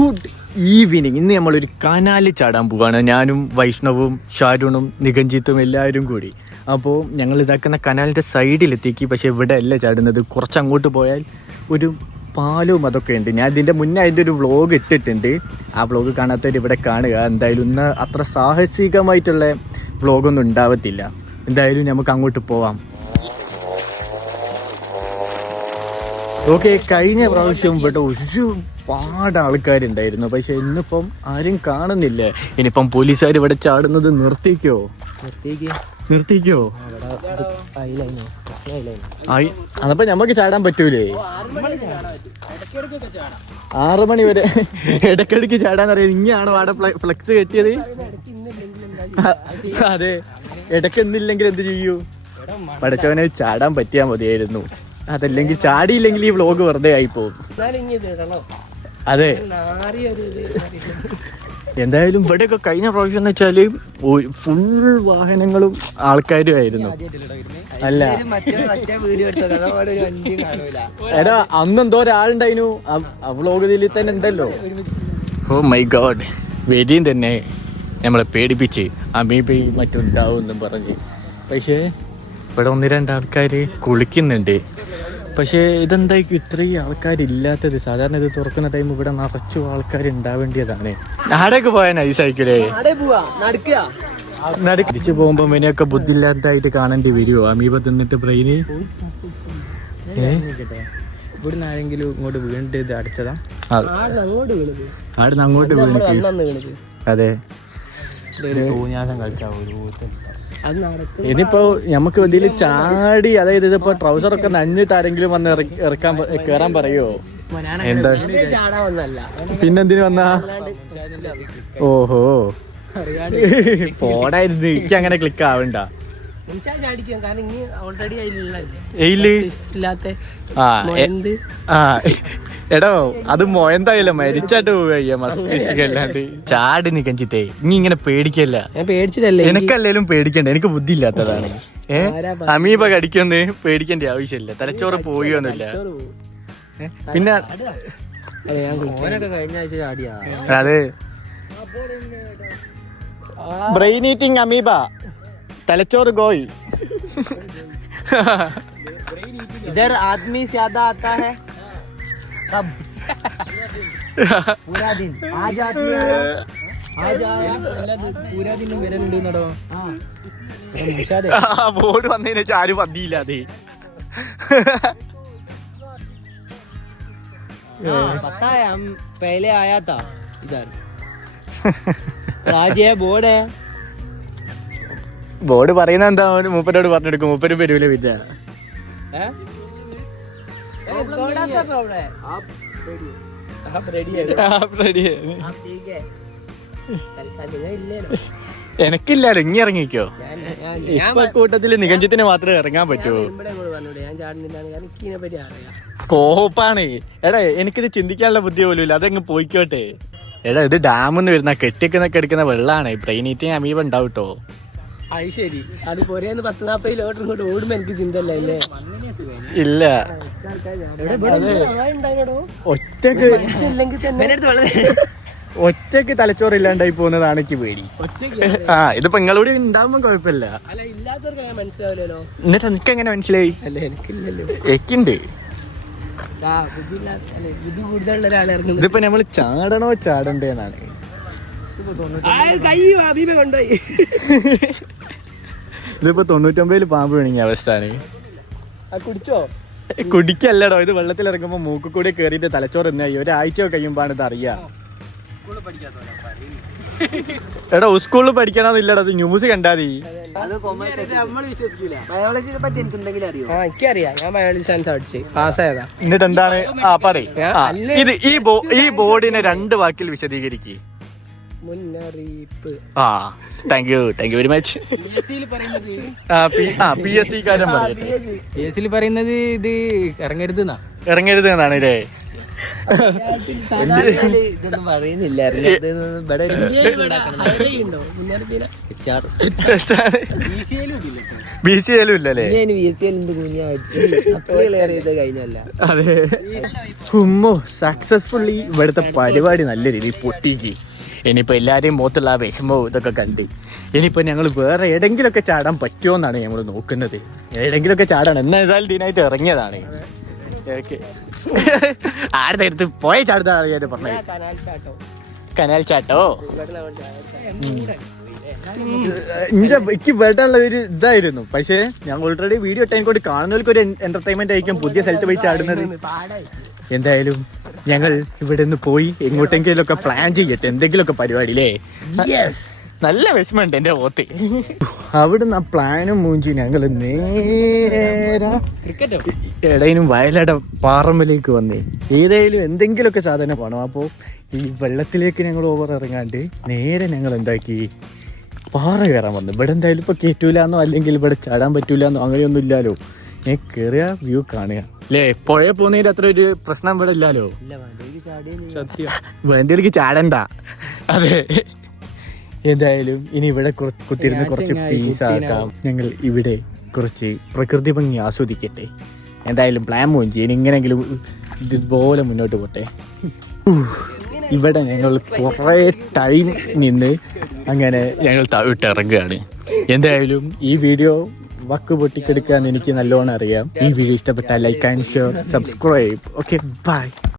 Good evening. ഇന്ന് നമ്മളൊരു കനാലിൽ ചാടാൻ പോവാണ്. ഞാനും വൈഷ്ണവും ഷാരുണും നികഞ്ജിത്തും എല്ലാവരും കൂടി. അപ്പോൾ ഞങ്ങൾ ഇതാക്കുന്ന കനാലിൻ്റെ സൈഡിലെത്തിക്ക്. പക്ഷേ ഇവിടെ അല്ല ചാടുന്നത്, കുറച്ച് അങ്ങോട്ട് പോയാൽ ഒരു പാലവും അതൊക്കെ ഉണ്ട്. ഞാൻ ഇതിൻ്റെ മുന്നേ അതിൻ്റെ ഒരു വ്ളോഗ് ഇട്ടിട്ടുണ്ട്. ആ വ്ളോഗ് കാണാത്തവർ ഇവിടെ കാണുക. എന്തായാലും ഇന്ന് അത്ര സാഹസികമായിട്ടുള്ള വ്ളോഗൊന്നും ഉണ്ടാവത്തില്ല. എന്തായാലും നമുക്ക് അങ്ങോട്ട് പോവാം. ഓക്കെ, കഴിഞ്ഞ പ്രാവശ്യം ഇവിടെ ഒരുപാട് ആൾക്കാരുണ്ടായിരുന്നു. പക്ഷെ ഇന്നിപ്പം ആരും കാണുന്നില്ല. ഇനിയിപ്പം പോലീസുകാർ ഇവിടെ ചാടുന്നത് നിർത്തിക്കോ? അതപ്പോ ഞമ്മക്ക് ചാടാൻ പറ്റൂലേ? 6 മണി വരെ ഇടയ്ക്കിടയ്ക്ക് ചാടാൻ അറിയാം. ഇങ്ങനെയാണോ അവിടെ ഫ്ലെക്സ് കെട്ടിയത്? അതെ, ഇടയ്ക്ക് എന്നില്ലെങ്കിൽ എന്ത് ചെയ്യൂ? പഠിച്ചവനെ ചാടാൻ പറ്റിയാൽ മതിയായിരുന്നു. അതല്ലെങ്കിൽ ചാടിയില്ലെങ്കിൽ ഈ വ്ളോഗ് വെറുതെ ആയിപ്പോവും. അതെ, എന്തായാലും ഇവിടെയൊക്കെ കഴിഞ്ഞ പ്രാവശ്യം എന്ന് വെച്ചാല് ഫുൾ വാഹനങ്ങളും ആൾക്കാരും ആയിരുന്നു. അല്ല എടാ, അന്നെന്തോ ഒരാളുണ്ടായിരുന്നു ആ വ്ളോഗിൽ തന്നെ ഉണ്ടല്ലോ. ഓ മൈ ഗോഡ്, വരിയും തന്നെ നമ്മളെ പേടിപ്പിച്ച് അമീബയും മറ്റുണ്ടാവും എന്നും പറഞ്ഞ്. പക്ഷേ ഇവിടെ 1-2 ആൾക്കാർ കുളിക്കുന്നുണ്ട്. പക്ഷേ ഇതെന്തായിരിക്കും ഇത്രയും ആൾക്കാരില്ലാത്തത്? സാധാരണ ഇത് തുറക്കുന്ന ടൈം ഇവിടെ നിറച്ചു ആൾക്കാർ ഉണ്ടാവേണ്ടിയതാണ്. ആടേക്ക് പോയാൽ നൈസായിരിക്കൂലേ? തിരിച്ചു പോകുമ്പോ ഇവനെയൊക്കെ ബുദ്ധിയില്ലാത്തായിട്ട് കാണേണ്ടി വരുമോ? അമീബ തിന്നിട്ട് ബ്രെയിന് ഇവിടുന്ന് ആരെങ്കിലും ഇങ്ങോട്ട് വീണിട്ട് ഇത് അടിച്ചതാ? ആടുന്ന് അങ്ങോട്ട് വീണിട്ട്. അതെ, തോന്നിയാസം കളിച്ചാ ഇനിയിപ്പോ നമുക്ക് ഇതിൽ ചാടി, അതായത് ഇതിപ്പോ ട്രൗസറൊക്കെ നഞ്ഞിട്ട് ആരെങ്കിലും വന്ന് കേറാൻ പറയോ? എന്താ പിന്നെന്തിനു വന്നാ? ഓഹോ, പോടായിരുന്നു. എനിക്ക് അങ്ങനെ ക്ലിക്ക് ആവണ്ട. എടോ, അത് മൊയന്തായല്ലോ, മരിച്ചാട്ട് പോവുക മസ്തിഷ്കല്ലാണ്ട്. ചാടി നിക്കഞ്ചിട്ടേ, ഇനി ഇങ്ങനെ പേടിക്കല്ല. എനിക്കല്ലേലും പേടിക്കണ്ട, എനിക്ക് ബുദ്ധി ഇല്ലാത്തതാണ്. അമീബ കടിക്കൊന്ന് പേടിക്കേണ്ട ആവശ്യമില്ല. തലച്ചോറ് പോവുകയൊന്നുമില്ല. പിന്നെ അതെ, ബ്രെയിൻ ഈറ്റിംഗ് അമീബ, തലച്ചോറ് ഗോയി. इधर आदमी ज्यादा आता है तब पूरा दिन आज आदमी आया पूरा दिन मेरे ഉണ്ടെന്നടോ. ബോർഡ് വന്നതിന് ആരും വന്നില്ലാതെ. पता है हम पहले आया था इधर. आज ये बोर्ड है. ബോർഡ് പറയുന്ന എന്താ? മൂപ്പരോട് പറഞ്ഞെടുക്കും, മൂപ്പരും വരൂല. വിദ്യ थोड़ा सा प्रॉब्लम है. आप रेडी है? आप रेडी है? आप ठीक है? എനക്കില്ലാലോ, ഇങ്ങി ഇറങ്ങിക്കോ. ഇപ്പൊ കൂട്ടത്തില് നികഞ്ജത്തിന് മാത്രമേ ഇറങ്ങാൻ പറ്റൂ. കോപ്പാണ്. എടാ, എനിക്കിത് ചിന്തിക്കാനുള്ള ബുദ്ധി പോലും ഇല്ല. അതങ്ങ് പോയിക്കോട്ടെ. എടാ, ഇത് ഡാമിന്ന് വരുന്ന കെട്ടിക്കുന്നൊക്കെ എടുക്കുന്ന വെള്ളമാണ്. ബ്രെയിനീറ്റിങ് അമീബ ഉണ്ടാവും കേട്ടോ. അത് ശരി. അത് പോരേന്ന് 10-40 കിലോമീറ്റർ ഇങ്ങോട്ട് ഓടുമ്പോ എനിക്ക് ചിന്തല്ലേ? ഇല്ല, ഒറ്റക്ക് തലച്ചോറില്ലാണ്ടായി പോകുന്നതാണ് എനിക്ക് പേടി. ഇതിപ്പോ നിങ്ങളോട് ഉണ്ടാവുമ്പോ കുഴപ്പമില്ല. എന്നിട്ട് എനിക്ക് എങ്ങനെ മനസ്സിലായി? എനിക്കുണ്ട്. ഇതിപ്പോ നമ്മള് ചാടണോ ചാടണ്ടേന്നാണ്. ഇതിപ്പോ 99 പാമ്പ് വീണിയ അവസ്ഥയാണ്. കുടിക്കല്ലടോ, ഇത് വെള്ളത്തിൽ ഇറങ്ങുമ്പോ മൂക്ക് കൂടി കേറിയിട്ട് തലച്ചോറ് എന്നായി. ഒരാഴ്ച കഴിയുമ്പോഴാണ് ഇത് അറിയാ. എടാ, സ്കൂളിൽ പഠിക്കണമെന്നില്ലടാ, അത് ന്യൂസ് കണ്ടാ മതി. എന്നിട്ട് എന്താണ്? ഇത് ഈ ബോർഡിനെ 2 വാക്കിൽ വിശദീകരിക്കുക. മുന്നറിയിപ്പ്. ആ thank you very much. PSC കാരൻ പറയുന്നത് ഇത് ഇറങ്ങരുത് ഇറങ്ങരുത് എന്നാണ് അല്ലേ? ഇതൊന്നും പറയുന്നില്ല. BCL ഇല്ലല്ലേ? അതെ. സക്സസ്ഫുള്ളി ഇവിടുത്തെ പരിപാടി നല്ല രീതിയിൽ പൊട്ടിക്ക്. ഇനിയിപ്പോൾ എല്ലാവരെയും മുഖത്തുള്ള ആ വിഷമവും ഇതൊക്കെ കണ്ട് ഇനിയിപ്പോൾ ഞങ്ങൾ വേറെ എവിടെങ്കിലുമൊക്കെ ചാടാൻ പറ്റുമോ എന്നാണ് ഞങ്ങൾ നോക്കുന്നത്. എവിടെങ്കിലുമൊക്കെ ചാടാണ്. എന്നാലും ഇതിനായിട്ട് ഇറങ്ങിയതാണ്. ആരുടെ അടുത്ത് പോയ ചാടുന്നതാണ് ഞാൻ പറഞ്ഞത്. കനാൽ ചാട്ടോ എനിക്ക് വേണ്ടുള്ള ഒരു ഇതായിരുന്നു. പക്ഷേ ഞാൻ ഓൾറെഡി വീഡിയോ ടൈം കൂടി കാണുന്നവർക്ക് ഒരു എന്റർടൈൻമെന്റ് ആയിരിക്കും പുതിയ സ്ഥലത്ത് പോയി ചാടുന്നത്. എന്തായാലും ഞങ്ങൾ ഇവിടെ നിന്ന് പോയി എങ്ങോട്ടെങ്കിലും ഒക്കെ പ്ലാൻ ചെയ്യട്ടെ, എന്തെങ്കിലുമൊക്കെ പരിപാടിയില്ലേ. നല്ല വിഷമമുണ്ട് എന്റെ പോത്ത്. അവിടുന്ന് ആ പ്ലാനും മൂഞ്ചി ഞങ്ങൾ നേരെ എടയിനും വയലട പാറമ്പിലേക്ക് വന്നേ. ഏതായാലും എന്തെങ്കിലുമൊക്കെ സാധനം വേണം. അപ്പോൾ ഈ വെള്ളത്തിലേക്ക് ഞങ്ങൾ ഓവർ ഇറങ്ങാണ്ട് നേരെ ഞങ്ങൾ എന്താക്കി പാറ കയറാൻ വന്നു. ഇവിടെ എന്തായാലും ഇപ്പോൾ കയറ്റൂലെന്നോ അല്ലെങ്കിൽ ഇവിടെ ചാടാൻ പറ്റൂലെന്നോ അങ്ങനെയൊന്നും ഇല്ലല്ലോ. ഞാൻ കയറിയ വ്യൂ കാണുക അല്ലേ. പുഴ പോകുന്നതിന്റെ അത്ര ഒരു പ്രശ്നം ഇവിടെ ഇല്ലല്ലോ. സത്യം വേണ്ടിയിലേക്ക് ചാടണ്ട. അതെ. എന്തായാലും ഇനി ഇവിടെ കുത്തിയിരുന്ന് കുറച്ച് പീസാക്കാം. ഞങ്ങൾ ഇവിടെ കുറച്ച് പ്രകൃതി ഭംഗി ആസ്വദിക്കട്ടെ. എന്തായാലും പ്ലാൻ പോയി ഇനി ഇങ്ങനെങ്കിലും ഇതുപോലെ മുന്നോട്ട് പോട്ടെ. ഇവിടെ ഞങ്ങൾ കുറേ ടൈം നിന്ന് അങ്ങനെ ഞങ്ങൾ താഴോട്ടിറങ്ങുകയാണ്. എന്തായാലും ഈ വീഡിയോ വക്ക് പൊട്ടിക്കെടുക്കാൻ എനിക്ക് നല്ലോണം അറിയാം. ഈ വീഡിയോ ഇഷ്ടപ്പെട്ടാൽ like and share, subscribe. Okay, by.